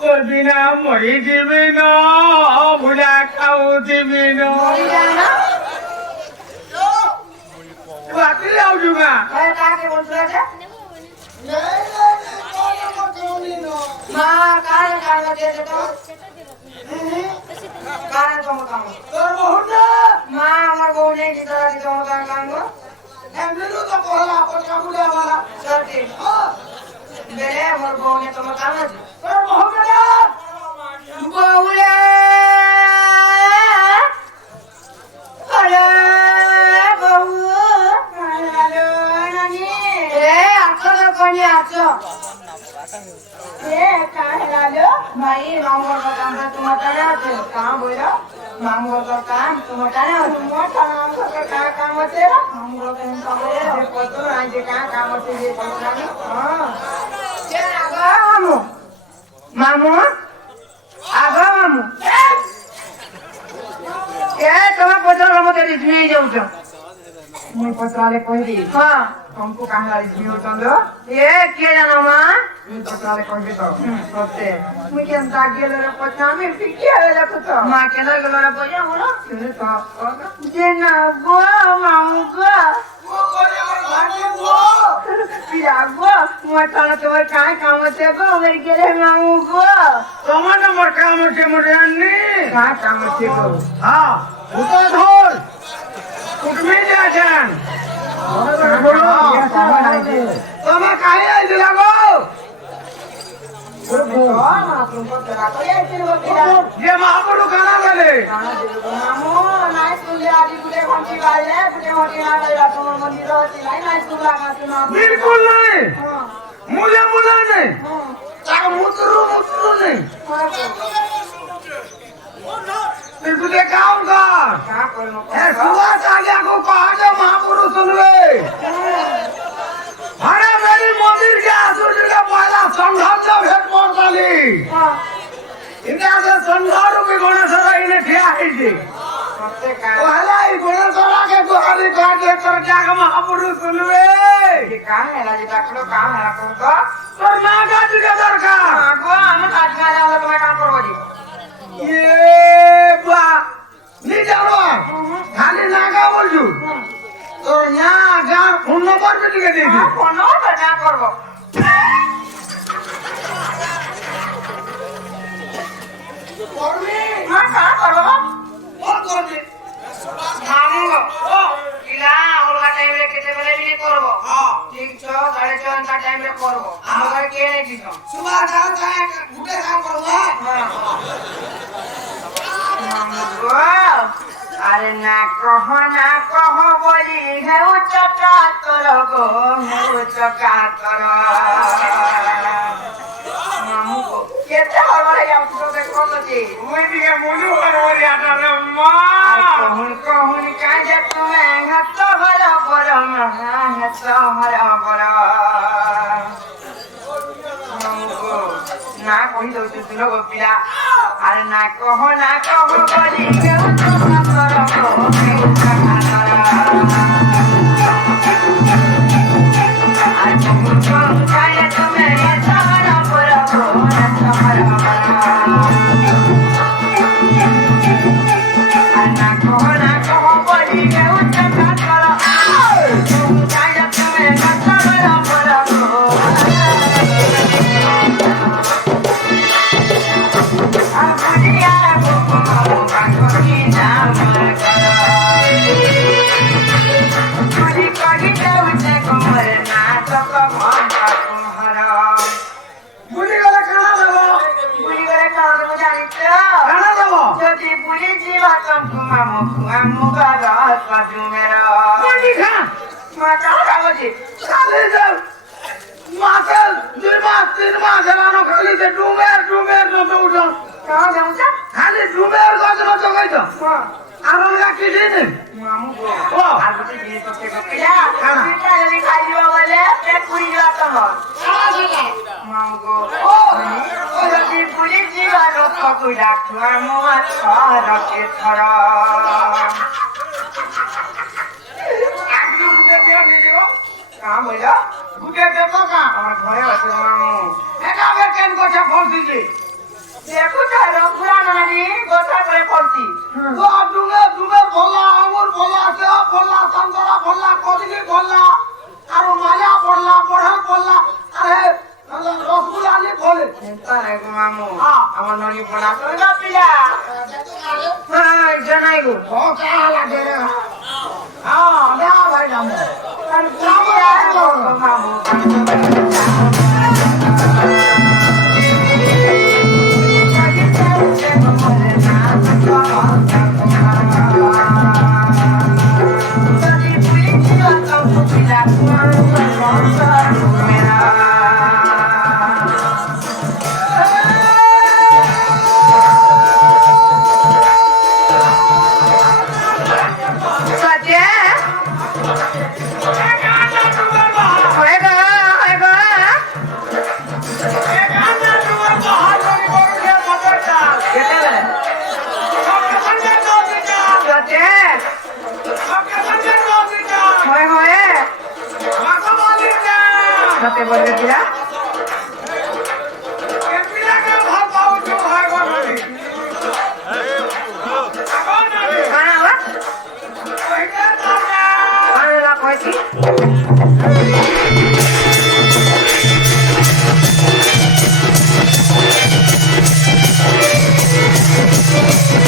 তোর বিনা মরি দিবি না ভুলা খাও দিবি না রাত্রি আউজুগা মা কার কার দিয়ে তো কার চমকাম তোর বহু না মা আমার বউ নেই কি তারা কি চমকাম কাঙ্গো এমনিও তো পড়া পড়া বুড়া वाला সত্যি বেরে আমার বউ নেই চমকাম আছে তোর বহু না বউরে আরে বউ হ্যালো নানি এ আছো না কোনি আছো এ কার হ্যালো ভাই মামুর কাম তোমার তারা আছে কাম বইরা মামুর কাম তোমার তারা তোমার কাম কাম আছে মামুর কাম যে কত আই যে কাম আছে যে কত নানি হ্যাঁ যে আগা মামু মামু আগা মামু এ তোমার পচার মতো রিজমি যাউছ মুই পচালে কইবি হ্যাঁ हमको कहां রিজমি হতল এ কে জানো মা তুই পচালে কইবি তো সত্যি মুই কেন দাগ গেল রে পচা আমি ফিকে হইলা তো মা কেন গেল রে পচা হলো শুনে তো যে না গো মামু গো ও করে আমার ভাগ্য গো পিয়া গো মই তানা তোমার কাই কাম আছে গো মেরে গেলে মামু গো তোমার আমার কাম আছে মরে আননি কাই কাম আছে গো হ্যাঁ উঠো ধর উঠবে যান তোমার কাই আইছিল গো ये महापुरु खाना वाले मामू नाइ सुले आदि गुटे घंटी बाजे गुटे घंटी ना गया तो मंदिर होती नाइ सुन लगा से मामू बिल्कुल नहीं हां मुझे नहीं चाहे मुतरू नहीं बिल्कुल ये काम का क्या करनो ए सुबह आगे को कहा जो महापुरु सुनवे अरे मेरी मंदिर के आसुर का पहला संघर्ष भेट पहुंचाली हां इनका से संघारू की गणेश इन्हें ठिया है जी सबसे का पहला ही गणेश के गुहारी काट दे कर जाके महापुरु सुनवे ये का है ना जे तकलो काम है कौन का पर नागा जी का दरकार गो हम काट मारे वाला तुम्हें काम करवा दी ये बा नहीं जानो खाली नागा बोलजू तो यहाँ गाँव फोन नंबर पे लिखे देखी हां कोनो बना करबो सुबह जाओ चाहे भूखे काम करूंगा अरे ना कहो बोली है चका तोर गो है चका तोर मामू को केते हरवरे हम तो देखो तो जी ওই দিকে মনু হরহরি আটারে মা कहून काजे तुम्हें हाथ हर पर हाथ हर पर ना कही दो तू लोग पिला अरे ना कहो बोली केउ तो कर को केउ कर आज कहून काजे तुम्हें हाथ हर पर हाथ हर ना कहो बोली केउ तो कर काजे तुम्हें हाथ हर पर बुली गले खाना देबो खाना देबो बुली खा खाली दे मासे 2 मास 3 मास जलानो खाली दे डुमेर न उठो खाली डुमेर गजनो जगाई दो আর ওরা কি দিনে ও গুটে দেবো কা আমার ঘরে আছে মামু এটা আবার কেন কথা ফোন দিছি দেখো তাহলে পুরানো নানি কথা করে পড়ছি তো ডুমে ভোলা আঙ্গুর ভোলা সেব ভোলা সন্তরা ভোলা কদলি ভোলা আর মায়া ভোলা পড়ার ভোলা আরে রসগুল্লা নি ভোলে তাই গো মামু হ্যাঁ। আমার ননি পড়া তো না পিলা হ্যাঁ জানাই গো ও কা লাগে রে হ্যাঁ না ভাই নাম মামু Nate boleh tidak? Mana apa? Mana nak kau sih?